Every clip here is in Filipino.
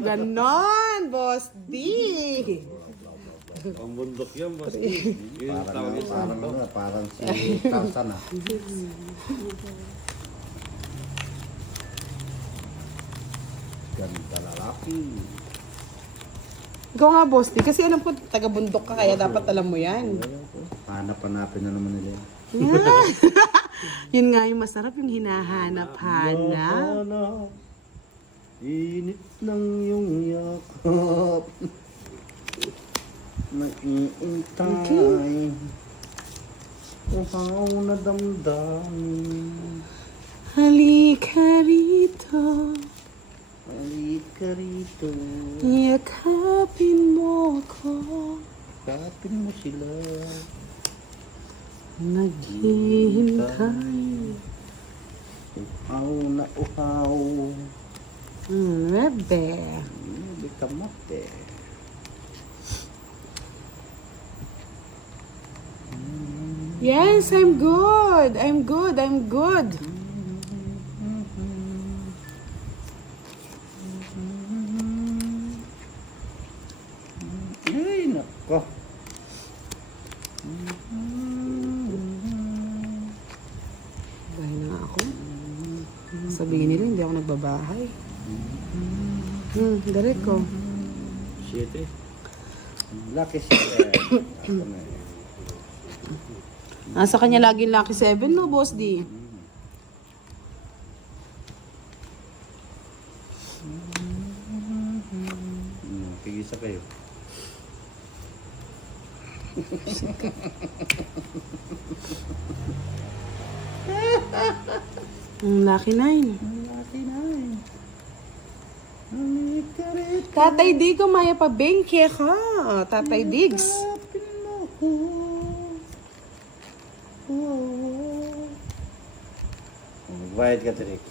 ganon, Boss D. Ang bundok yan, boss. Yung tawag niya sa ano. Parang si Tarzan ah. Ganda lalaki. Ikaw nga, Boss D. Kasi alam ko, taga-bundok ka, kaya dapat alam mo yan. Hanap-hanapin na naman nila yan. Yun nga yung masarap, yung hinahanap-hanap. Hanap, init ng iyong yakap. Naiintay. Uhaw na damdamin. Halika rito, Halika rito. yakapin mo ko. Kapin mo sila. Naghihintay. Uhaw na uhaw. Rebe. Hindi ka mate. Yes, I'm good. I'm good. I'm good. Ay, nako. Bahay na nga ako. Sabihin nila, hindi ako nagbabahay. Direct ko. Shit eh. Lucky siya. Nasa kanya laging Lucky 7, no, Boss D? Tigisa kayo. Lucky 9. Lucky na eh. Halika rito. Tatay Dig, kumaya pa bengke ka. Tatay Digs. Kapin mo ko. Bayad ka, Tirik.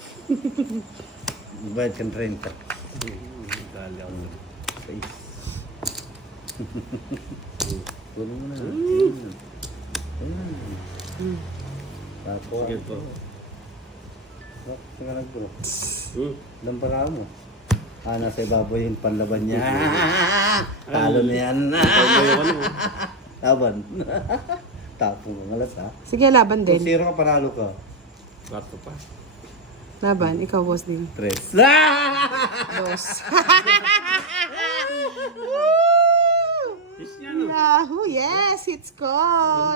Bayad ka, 30. Dali ako. Face. Kunin mo na. Ayan. Tapos. Sige po. Tingnan bro. Hmm? Lampara mo. Nasa ibabaw yung panlaban niya. Talo na yan. Laban. Tapong ang alas ha. Sige, laban Kung din. zero ka, panalo ka. Kwarto pa. Laban, ikaw, Boss D. 3. Boss. Is niya no? Yahoo! Yes, hits ko.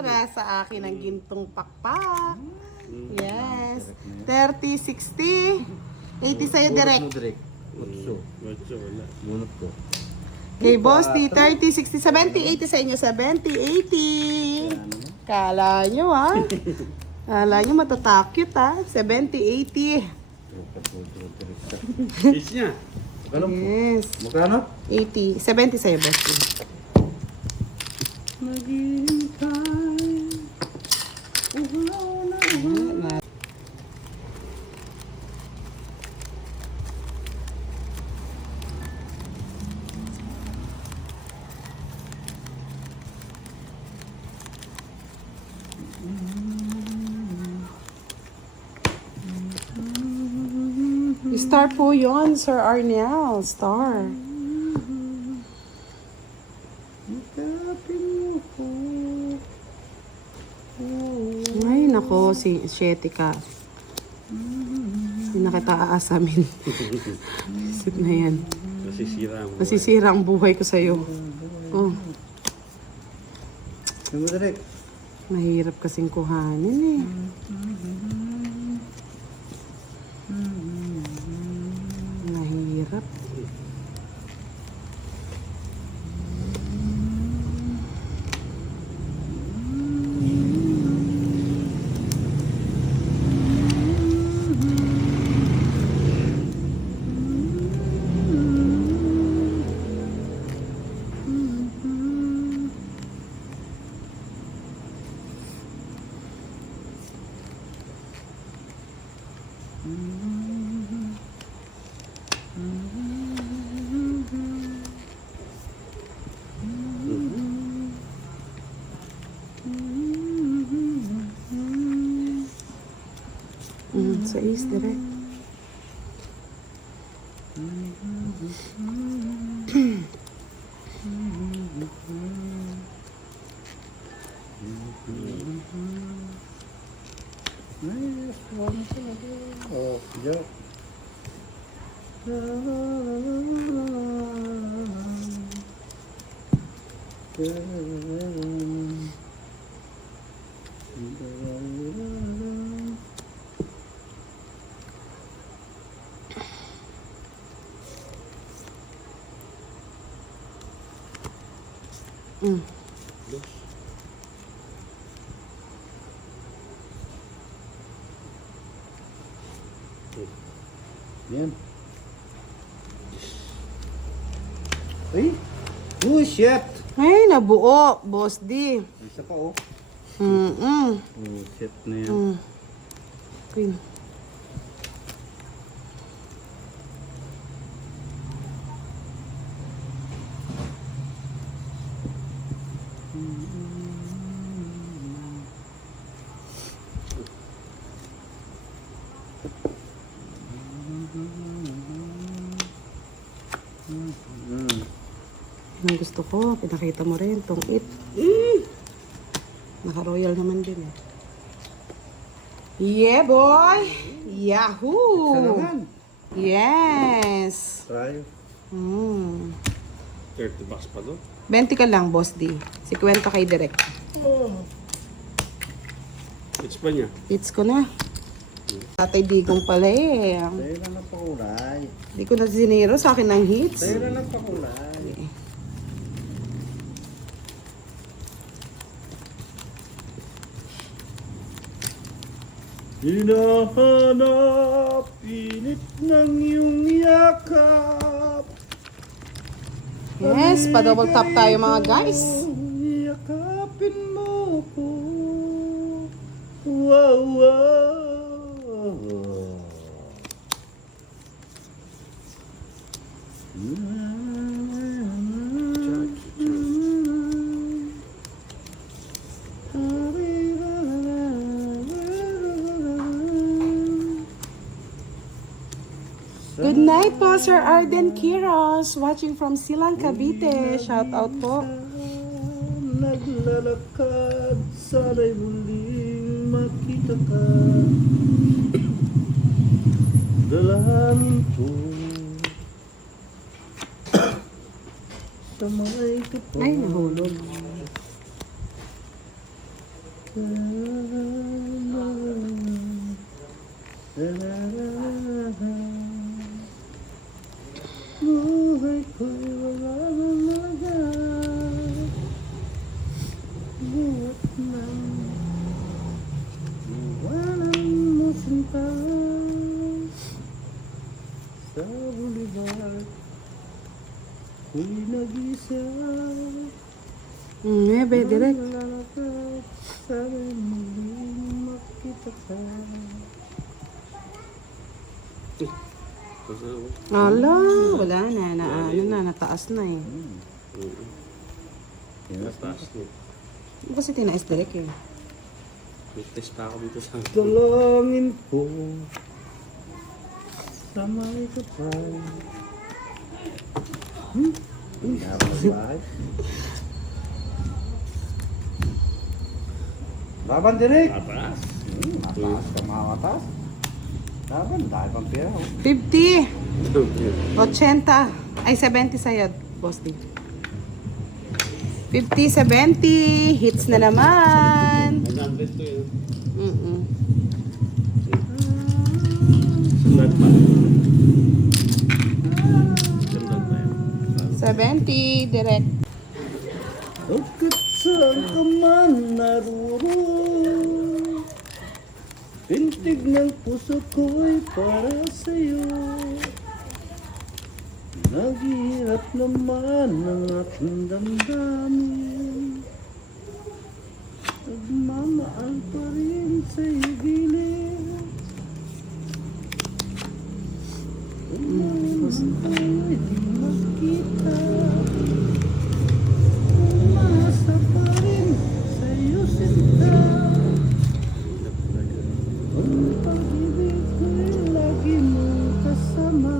Nasa akin ang gintong pakpak. Yes. 30, 60. 80 sa'yo direct. Direct. Mutso. Macho, wala. Bunot ko. Kay Boss D, 30, 60, 70, 80 sa inyo. 70, 80. Kala nyo, ha? Kala nyo matatakot, ha? 70, 80. Is niya. Magkano po? Yes. Magkano? 80. 70 sa'yo, Boss D. Star po yun, Sir Arnel. Star. Kapin mo ko. Ay, nako, si Shetty ka. Hindi na kita aasamin. Sit na yan. Nasisira mo. Masisira ang buhay ko sa'yo. Oh, Yung direct. mahirap kasing kuhanin eh. Mahirap. Sa is direct. Oh, joke. Mm. Yan. Ay! Oh, shit! Ay, nabuo, Boss D. Isa pa, oh. Mm-mm. Oh, shit na yan. Mm. Queen. Ang gusto ko, pinakita mo rin, tong it. Naka-royal naman din eh. Yeah, boy! Yahoo! Salaman. Yes! Try. 30 bucks pa doon. 20 ka lang, Boss D. 50 kay direct. It's pa niya. Hits ko na. Tatay Digong pala eh. Sa'yo lang ang pakulay. Hindi ko na siniro sa akin ng hits. Sa'yo lang ang pakulay. Hinahanap, init ng iyong yakap. Yes, pa-double tap tayo mga guys. Yakapin mo ko. Wow, wow. Good night po, Sir Arden Quiros. Watching from Silang, Cavite. Shout out po. Naglalakad, sana'y muling makita ka. Dalangin ko sa mga ito pa. Ay, nahulog. Buhay ko'y wala nang lagat. Buhat nang iwanan mo sinta sa bulibag. Ko'y nag-isa. Direct. Naglalakad, sana'y muling makita ka. Kasi ako. Ala, wala na. Nataas na eh. Taas niya. Kasi tinaas direct eh. May test pa ako dito sa Dalangin ko sa may kapal. Laban direct. Atas. Mataas ka mamatas. Laban, dahil pang pera. 50. 80. Ay, 70 sa'yo, Boss D. 50, 70. Hits na naman. 100 to yun. Sundan pa. Sundan pa yun. 70, direct. Pagkat saan ka man naroon, pintig ng puso ko'y para sa'yo. Naghihirap naman ang aking damdamin, nagmamahal pa rin sa'yo gilid. Ay, di makita, umasa pa rin sa'yo sinta. Ang pag-ibig ko'y lagi mong kasama.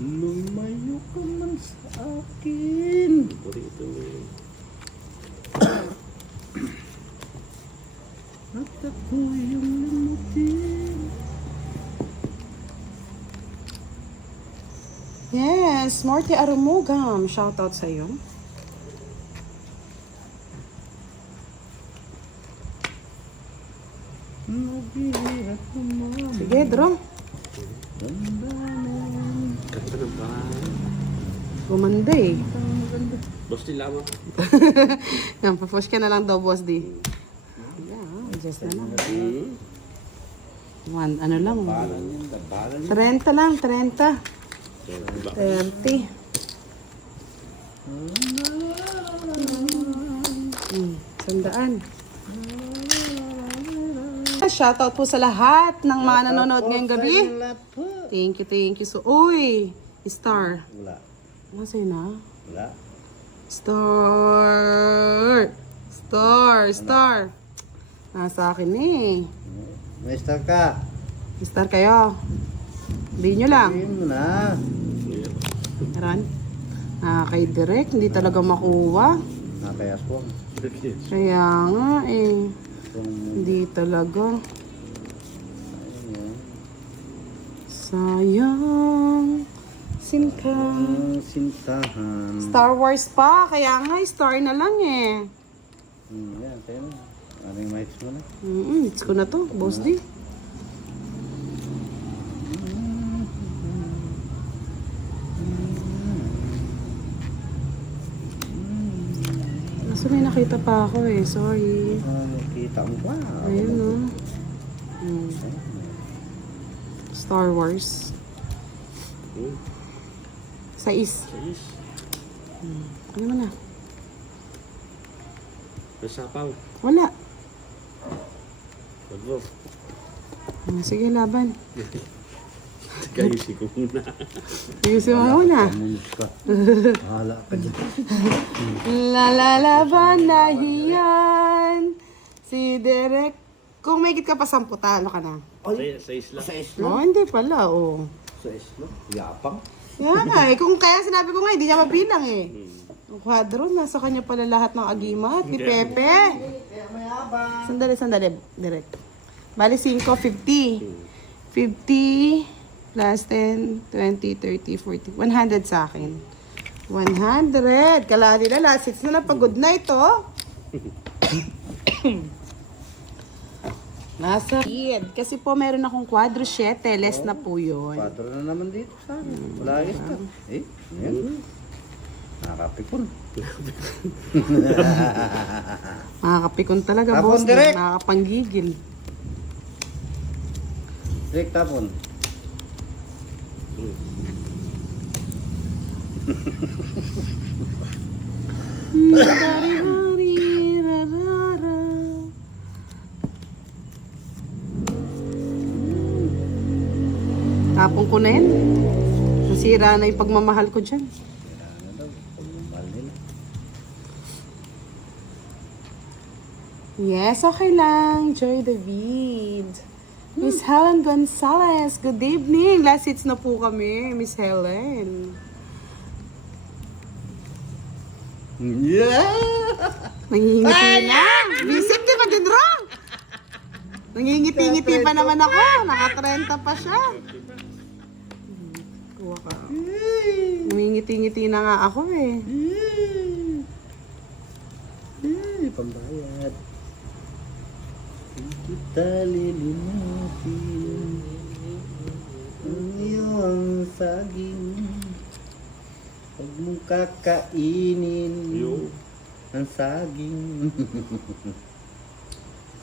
Lumayo ka man sa akin. Burrito. At ako'y iyong limutin. Yes, Marty Arumugam. Shoutout sa iyo. Naghihirap naman. Sige, draw. Dandanan. Ganda ng bahay. Gumanda eh. Boss, di lamang. Yan, pa-push ka na lang daw, boss D. Yeah, adjust na lang. One, ano lang. Balan yan, balan yan. 30 lang, 30. Diba? 30. Sandaan. Shoutout po sa lahat ng mga nanonood ngayong gabi. Thank you so. Uy! Star. Wala. Masay na? Wala. Star. Nasa akin eh. May star ka. Star kayo. Hindi nyo lang. Sabihin mo na. Aran. Kay direct, hindi talaga makuha. Nakayaswang. Kaya nga eh. Kung Hindi talaga. ayun yan. Sayang. Sinka. Ang sintahan. Star Wars pa. Kaya nga, star na lang eh. Yan, tayo na. Ano yung mics mo na? It's ko na to, boss D. Kaso may nakita pa ako eh. Sorry. Kita mo ba? Ayun o. Star Wars. Sais. Ayos. Ano mo na? May sapaw. Wala. Bago. Sige, laban. Kayusin ko muna. Ayusin mo na. Kamulos ka. Bahala ka dyan. Lalalaban na hiyan. Si Derek. Kung may ka pa 10, talo ka na. Sa isla. Sa isla? Oh, hindi pala, oh. Sa isla? Yapang? Yan nga eh. Kung kaya sinabi ko nga, hindi niya mabilang eh. Ang kwadro, nasa kanya pala lahat ng agimat. Ni Pepe. Sandali, direct. Bali 5, 50. 50 plus 10, 20, 30, 40. 100 sa akin. 100. Kalahati na, last 6 na lang. Pag-good night, oh. Nasa kid. Kasi po meron akong kwadro 7. Less na po yun. Padro na naman dito sa akin. Wala ayos ka. Ayan. Nakakapikon. Makakapikon talaga, Tapon, boss. direct. Nakakapanggigil. Direk tapon. Tapon ko na yan. Nasira na yung pagmamahal ko dyan. Kailangan na daw. Pagmamahal nila. Yes, okay lang. Joy David. Miss Helen Gonzalez, good evening. Last hits na po kami, Miss Helen. Yeah! Nangingiti na. Visit di ba din wrong? Nangingiti-ngiti pa naman ako. Naka-30 pa siya. Kuha ka. Nangingiti-ngiti na nga ako eh. Pambayad. Kita lilimutin ang iyong saging. Huwag mong kakainin Yung ang saging.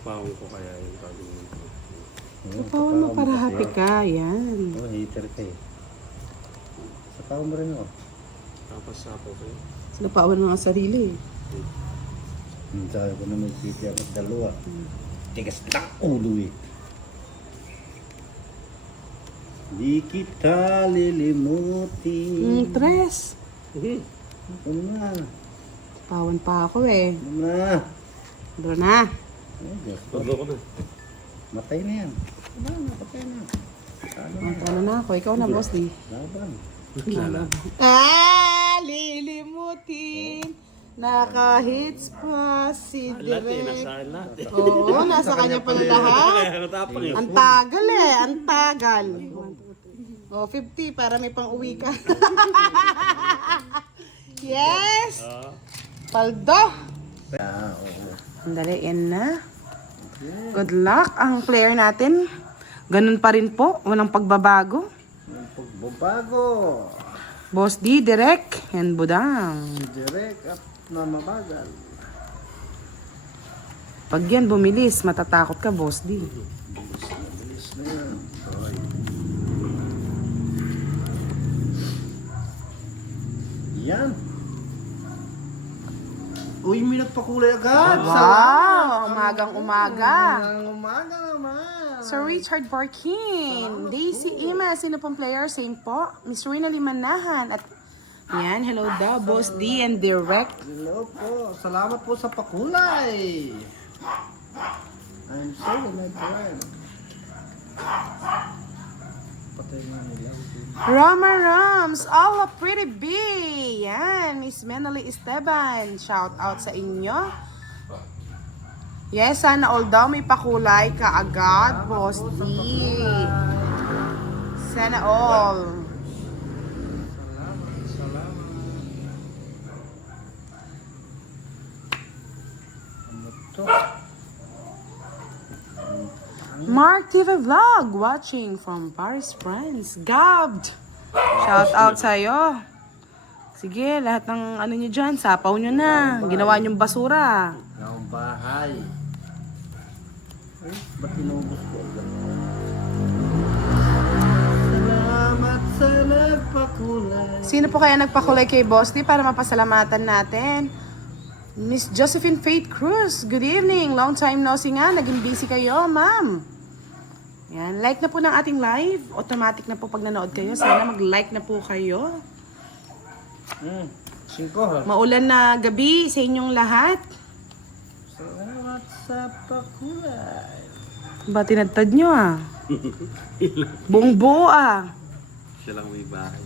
pawang ko kaya yung pagawin ko. Kapawan mo para happy ka. Yan. Oh, hater ka eh. Sapaw mo rin ako. Tapos sapaw ko yun. Sinapawan mo nga sarili eh. Sabi ko na may titi ako sa dalawa. Tigas na ulo eh. Di kita lilimutin. Tres. Ano na? Pawan pa ako eh. Ano na? Doon na. Oh, Diyos ko. Bago ko na. Matay na yan. Wala na, patay na. Ano na? Ano na ako? Ikaw na, boss di. Laban. Lilimutin. Naka-hits pa si Lahat eh, Direk. nasa lahat eh. Oo, nasa kanya pala lahat. Kaya natapang eh. Ang tagal eh, ang tagal. Oh, 50 para may pang-uwi ka. Yes! Paldo! Andali, yan na. Good luck ang player natin. Ganun pa rin po, walang pagbabago. Pagbabago. Boss D, Direk, and Budang. Direct at na mabagal. Pag yan bumilis, matatakot ka, Boss D. Bilis na yan. Sorry. Yan. Uy, may nagpakulay agad. Wow! Umagang umaga. Umaga naman. Sir Richard Barkin, Daisy Ima, sino pong player? Same po. Miss Rina Limanahan. At yan, hello daw, Boss D and Direct. Hello po. Salamat po sa pakulay. I'm sorry, my friend. Patay nga nila. Rama Rams, all a pretty bee. Yan, Miss Menali Esteban. Shout out sa inyo. Yes, sana all daw may pakulay ka agad, Boss D. Sana all. Mark TV Vlog watching from Paris, France. Gabd! Shout out sa'yo. Sige, lahat ng ano nyo dyan, sapaw nyo na. Ginawa nyong basura. Ang bahay. Ay, ba't inubos ko agad? Salamat sa nagpakulay. Sino po kaya nagpakulay kay Boss D para mapasalamatan natin? Miss Josephine Faith Cruz, good evening. Long time no see nga. Naging busy kayo, ma'am. Yan, like na po ng ating live. Automatic na po pag nanood kayo. Sana mag-like na po kayo. 5 ha? Maulan na gabi sa inyong lahat. Salamat sa pakulay. Ba, tinadtad nyo ah. Buong buo ah. Siya lang may bahay.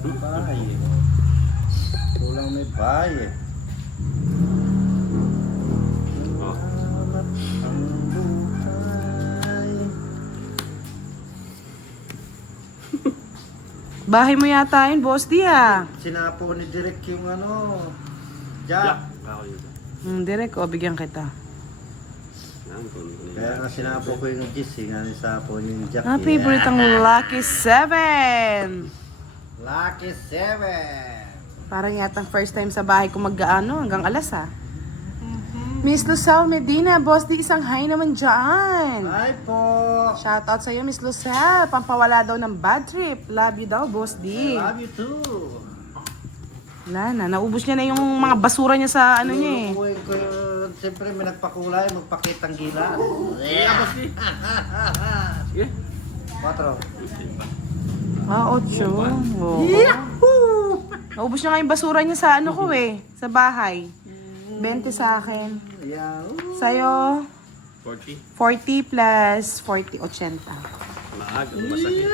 Walang bahay eh. Walang may bahay eh. Oh. Salamat ang buhay. Bahay mo yata yun, Boss D ah. Sinapo ni Direk yung ano. Jack. Jack. Ako yun. Direk, o bigyan kita. Kaya nga sinapo ko yung Gis, nga nisapo niyo yung Jack. Ah, favorite ang Lucky 7. Lucky 7. Parang yatang first time sa bahay ko mag-ano, hanggang alas ah. Miss Lucel Medina, Boss D, isang hi naman dyan. Hi po. Shoutout sa'yo, Miss Lucel. Pampawala daw ng bad trip. Love you daw, Boss D. Love you too. Wala na, naubos niya na yung mga basura niya sa ano niya eh. Uuwiin ko yun. Siyempre may nagpakulay, magpakitang gilas. Sige. 4. Ah, 8. Oh. Naubos niya nga yung basura niya sa ano ko eh, sa bahay. 20 sa akin. Yahoo. Sa'yo, 40. 40 plus 40, 80. Maaga, masakit.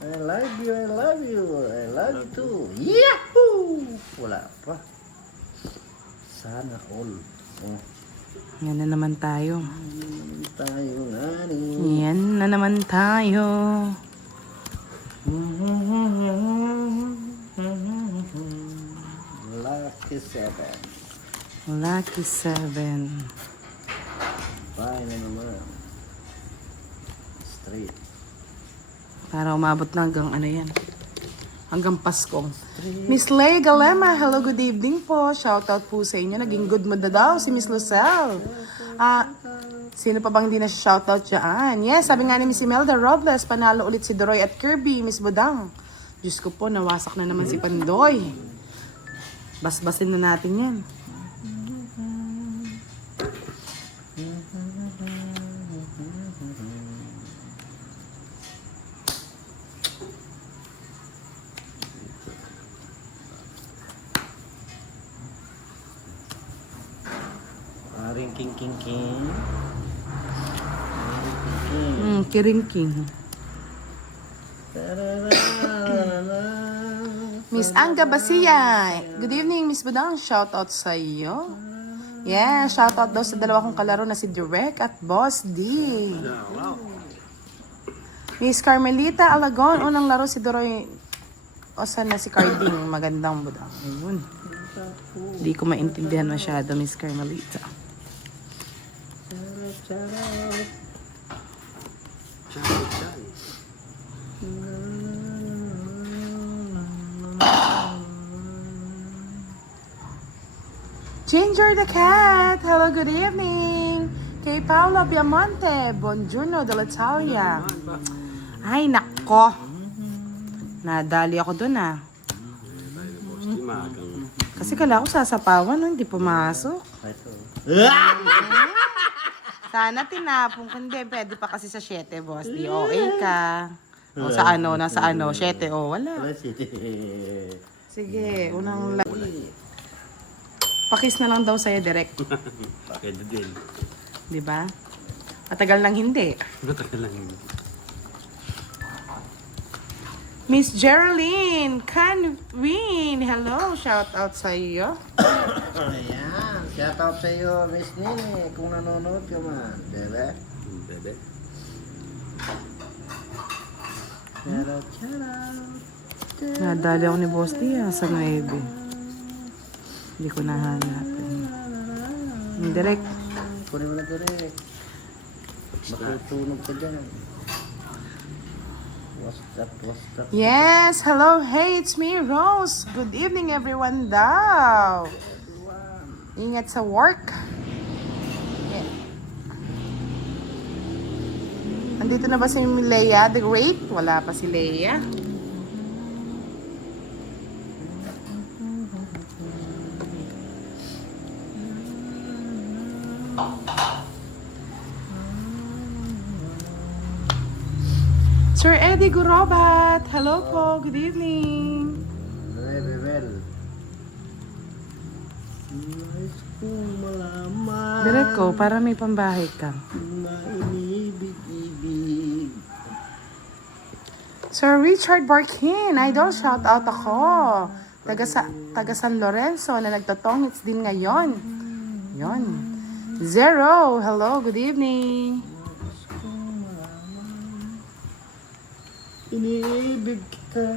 I love you, I love you, I love you too. Yahoo! Wala pa. Sana all. Oh. Yan na naman tayo. Tayo nga ni. Yan na naman tayo. Lucky 7. Lucky 7. Bye na naman. Straight. Para umabot na hanggang ano yan. Hanggang Pasko. Miss Leigh Galema, hello, good evening po. Shoutout po sa inyo. Naging good mood na daw si Miss Lucel. Sino pa bang hindi na siya shoutout dyan? Yes, sabi nga ni Miss Imelda Robles, panalo ulit si Doroy at Kirby, Miss Budang. Diyos ko po, nawasak na naman si Pandoy. Basbasin na natin yan. Aring king king king. Kiring-king. Miss Angga Basiya. Good evening, Miss Budang. Shout out sa iyo. Yeah, shout out daw sa dalawa kong kalaro na si Direk at Boss D. Yeah, wow. Miss Carmelita Alagon, unang laro si Doroy. O saan na si Carding? Magandang Budang. Ayun. Hindi ko maintindihan masyado, Miss Carmelita. Ginger the Cat. Hello, good evening. Kay Paolo Biamonte. Bongiorno dell'Italia. Ay, nako. Nadali ako dun ah. Di maagang. Kasi kala ko sasapawan, no? Hindi pumasok. Sana tinapong. Hindi, pwede pa kasi sa 7, boss. Di OA ka. O sa ano, nasa ano, 7 o wala. Sige, unang pakis na lang daw sa'yo, direct. Pwede din. Di ba? Matagal nang hindi. Matagal lang yun. Miss Geraldine Canwin. Hello, shout out sa iyo. Ayan. Shout out sa iyo, Miss Nini. Kung nanonood ka man. Diba? Bebe. Shout out. Nadali ako ni Boss Tia sa 9. Hindi ko nahanapin. Direct. Kunin mo na direct. Matutunog ka dyan. What's that? Yes, hello. Hey, it's me, Rose. Good evening, everyone daw. Ingat sa work. Yeah. Andito na ba si Leia the Great? Wala pa si Leia. Sir Eddie Gurobat. Hello po. Good evening. Well. Nais kong malaman Direct ko, para may pambahay ka. na inibig-ibig. Sir Richard Barkin, idol, shout out ako. Taga San Lorenzo na nagtotongits din ngayon. Yon. Zero, hello, good evening. Inibig kita.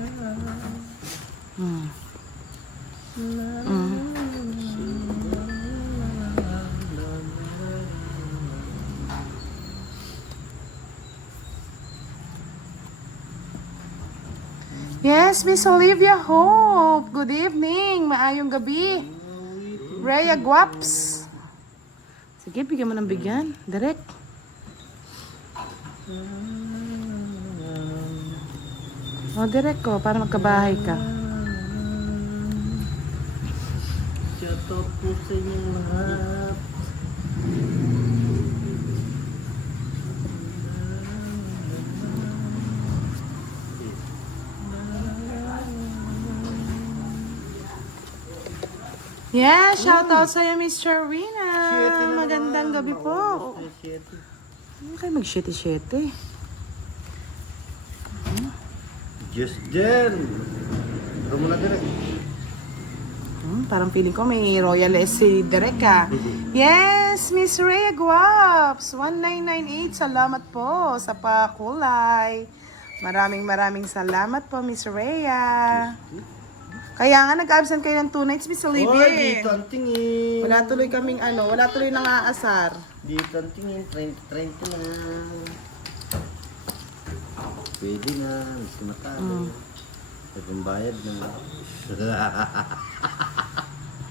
Yes, Miss Olivia Hope. Good evening. Maayong gabi. Rhea Guaps. Sige, bigyan mo ng bigyan. Direct. O, direct ko para magkabahay ka. Shout out po sa inyong lahat. Yeah, shout out sa'yo, Miss Sharina. Magandang gabi po. Ano kayo mag-shete-shete? Just Jen. Ito mo na direct. Parang feeling ko may Royal SC direct ka. Yes, Miss Rhea Guaps. 1998, salamat po sa pakulay. Maraming salamat po, Miss Rhea. Kaya nga nag-absent kayo ng 2 nights, Miss Olivia. Oy, dito ang tingin. Wala tuloy kaming wala tuloy nang aasar. Dito ang tingin. 30 na. Pwede na. Mas matalo. Nagpambayad na.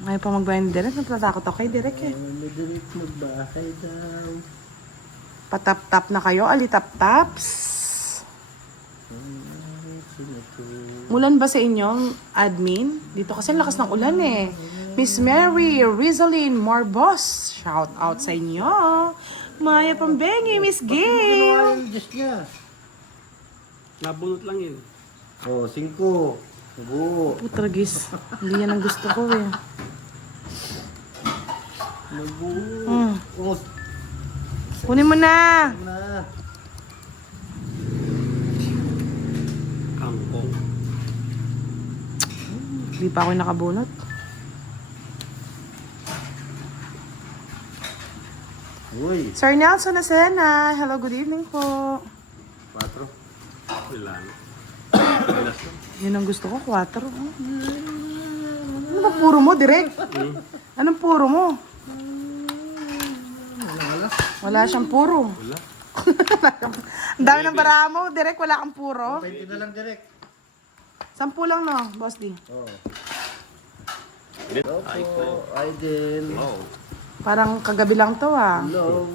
Ngayon pa magbayad ni Derek. Natatakot ako kay Derek eh. Direct magbahay daw. Patap-tap na kayo, alitap-taps. Ulan ba sa inyong admin? Dito kasi lakas ng ulan eh. Miss Mary Rizalyn Morbos. Shout out sa inyo. Maya Pambengi, Miss Gail. Ano yung Diyos niya? Nabunot lang yun. Oh, 5. Buo. Putragis. Hindi yan ang gusto ko eh. Nabuo. Oh, Kunin mo na. na. Oh. Hindi pa ako nakabunot. Uy, Sir Nelson Asena, hello, good evening po. 4. Wala na. Bilas lang. Yun ang gusto ko, 4. Ano ba puro mo, direct? Anong puro mo? Wala siyang puro. Wala. Ang dami ng bara mo, direct, wala kang puro. 20 na lang direct. 10 lang no, Boss D. Oh. Ay ko. Ay din. Wow. Parang kagabi lang to ah. Hello.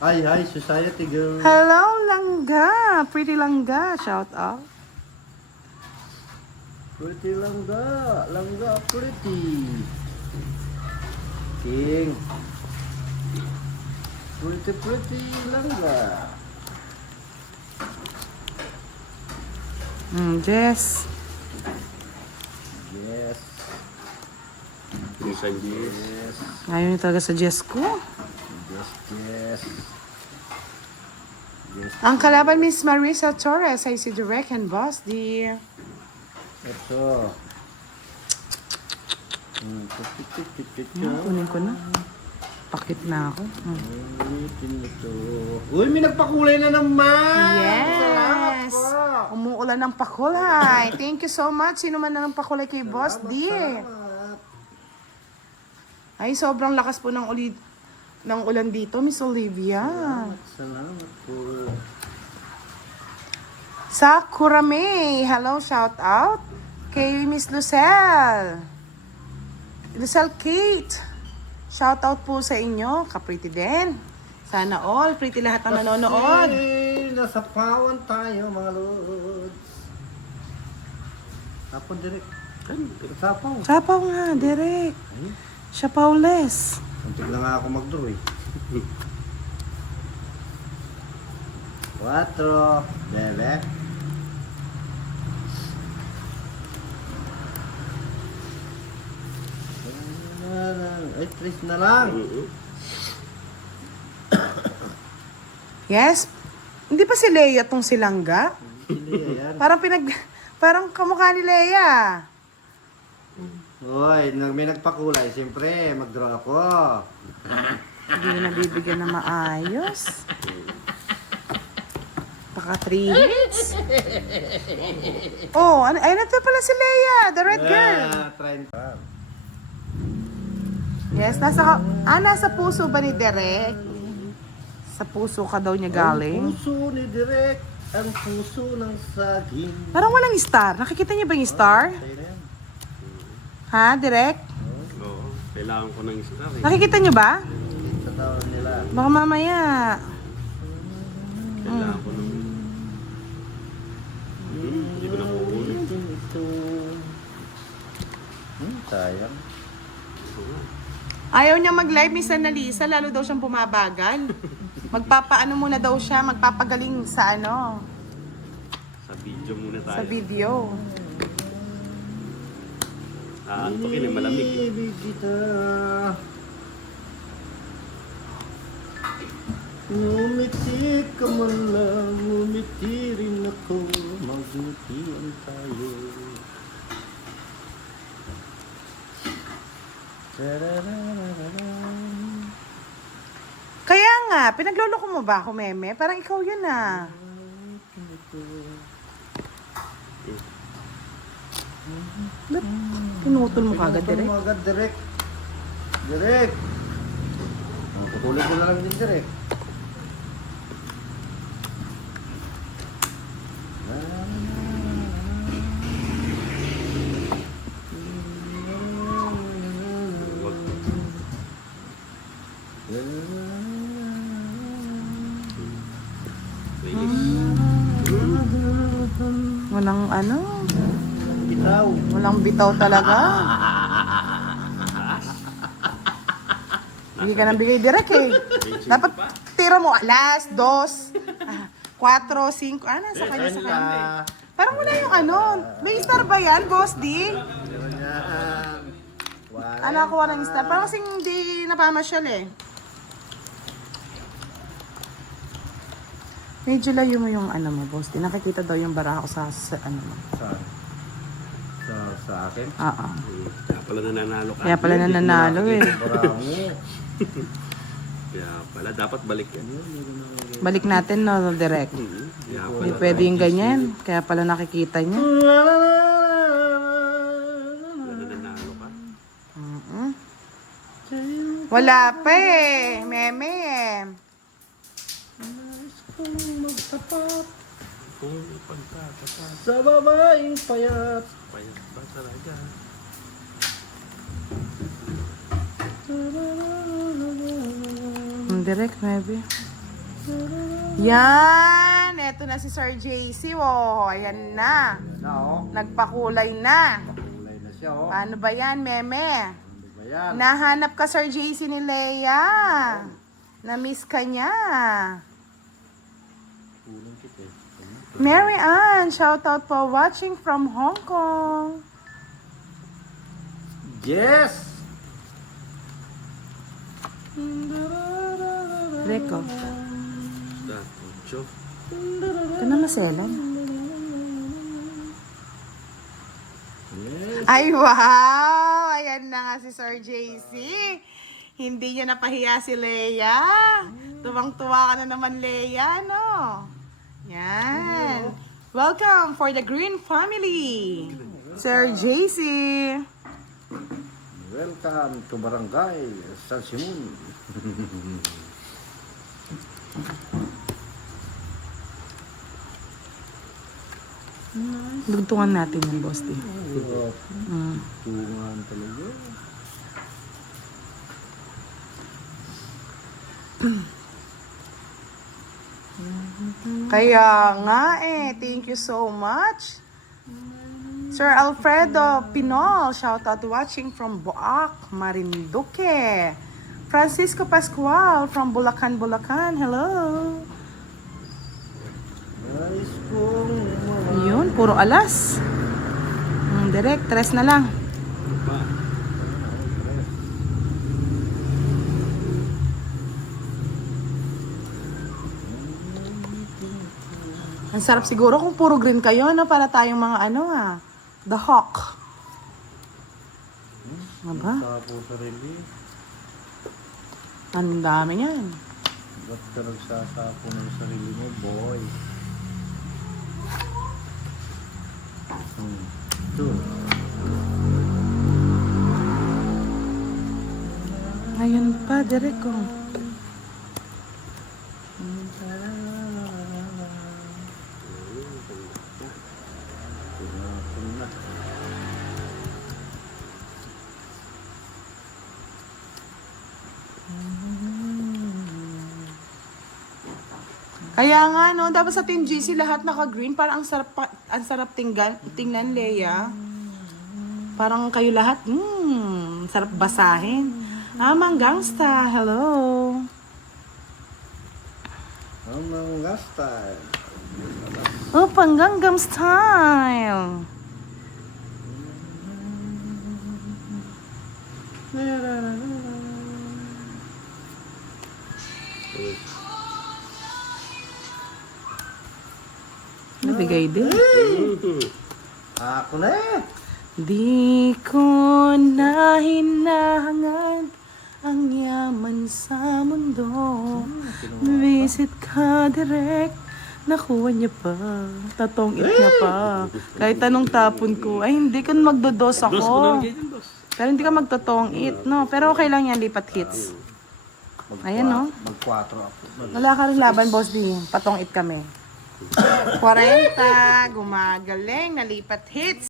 Hi, society girl. Hello, Langga! Pretty Langga, shout out. Pretty langga. Langga pretty. King. Pretty langga. Jess. Yes. Minsan yes. Yes. Ayaw niyo talaga sa Jess ko. Yes. Yes. Ang kalaban, Miss Marisa Torres, ay si Direk and Boss D. Ito. Kunin ko na. Pakit na ako. Ito. Uy, may nagpakulay na naman! Salamat Yes! po! Umuulan ng pakulay. Thank you so much. Sino man na ng pakulay kay Boss D. Salamat. Ay, sobrang lakas po ng ulan dito, Miss Olivia. Salamat po. Sakura May, hello, shout out. Kay Miss Lucelle. Lucelle Kate. Shout out po sa inyo, ka-pretty din. Sana all, pretty lahat ng nanonood. Kasi nasa pawan tayo, mga lods. Tapon direct. Sapaw. Sapaw nga, Derek. Siya Paules. Untik na nga ako mag-draw eh. 4. Bebe. Ay, 3 na lang. Yes. Hindi pa si Leia tong silangga? Hindi yan. Parang kamukha ni Leia. Hoy, may nagpakulay. Siyempre, mag-draw ako. Hindi na nabibigyan na maayos. Baka 3 hits. Oh, ay na pala si Leia, the red girl. Try pa. Yes, nasa puso ba ni Derek? Sa puso ka daw niya galing. Ang puso ni Direk, ang puso ng saging. Parang walang star. Nakikita niyo ba yung star? Sa'yo na yan. Ha, Derek? Oo. Kailangan ko ng star eh. Nakikita niyo ba? Kita daw nila. Baka mamaya. Kailangan ko ng... Hindi ko nakukunin. Ito. Sayang. Ayaw niya mag-live, Miss Annalisa. Lalo daw siyang bumabagal. Magpapaano muna daw siya. Magpapagaling sa ano. Sa video muna tayo. Sa video. Antukin eh, malamig. Ibig kita. Ngumiti ka man lang, ngumiti rin ako. Magngitian tayo. Kaya nga, pinagloloko mo ba ako, Meme? Parang ikaw yun ah. Ba't pinutol mo kagad, Pinutol Derek? mo agad, Direk. Direk. Putulin ko na lang din, Direk. Wag. Walang ano, Bitaw. walang bitaw talaga. Hindi ka nang bigay direct eh. Dapat tira mo alas, 2, 4, 5. Nasa kanya sa kanya. Parang wala yung ano. May star ba yan, Boss D? Meron yan. Ano ako ng star? Parang kasing hindi napamasyal eh. Medyo layo mo yung ano mo, boss. Di nakikita daw yung bara ko sa ano mo. Saan? Sa akin? Oo. Kaya pala nananalo ka. Kaya pala nananalo eh. Marami. Kaya pala, dapat balik yan. Balik natin no, direct. Kaya Hindi pala, pwede yung ganyan. Kaya pala nakikita niya. nananalo ka. Mm-mm. Wala pa eh. Meme eh. Magtapat Kung ipagkatapat, sa babaeng payat. payat ba talaga? Direct, maybe. Yan! Eto na si Sir JC. Oh, ayan na. Na oh. Nagpakulay na. Kulay na siya oh. Ano ba yan, meme? Ano ba yan? Nahanap ka, Sir JC ni Leia. Na-miss ka niya. Tulong kita eh. Mary Ann, shout out for watching from Hong Kong. Yes! Reko, Basta, 8. ito na maselan. Yes! Ay, wow! Ayan na nga si Sir JC. Hindi niya napahiya si Leia. Tuwang-tuwa ka na naman, Leia, no? Yan. Welcome for the Green family. Sir JC. Welcome to Barangay San Simon. Dugtungan natin yung boss din. Tungan talaga. Kaya nga eh. Thank you so much. Sir Alfredo Pinol, shout out watching from Boac, Marinduque. Francisco Pascual from Bulacan, Bulacan. Hello. Nais kong mga Yun, puro alas. Direct, tres na lang. Pa. Ang sarap siguro kung puro green kayo, no? Para tayong mga ano The Hawk. Aba, sapo sarili. ang dami niyan. Ba't ka nagsasapo ng sarili mo, boy? Ito. Ngayon pa, direct ko. Tinapon na. Kaya nga, no? Dapat sa Team GC lahat naka-green. Parang ang sarap tingnan, Leia. Parang kayo lahat, sarap basahin. Mang Gangsta, hello. Ang mga style. Oh, Panggangnam Style. Nabigay din. Ako na eh. Di ko na hinahangad ang yaman sa mundo. Visit ka direct, nakuha niya pa. Tatong it niya pa. Kahit anong tapon ko, ay hindi ka magdodos Dos mo na ako. bigay dyan, dos. Pero hindi ka magtotong it, no? Pero okay lang yan, lipat hits. Ayan, no? Mag-4 ako. Wala ka rin laban, boss D. Patong it kami. 40, gumagaling, nalipat hits.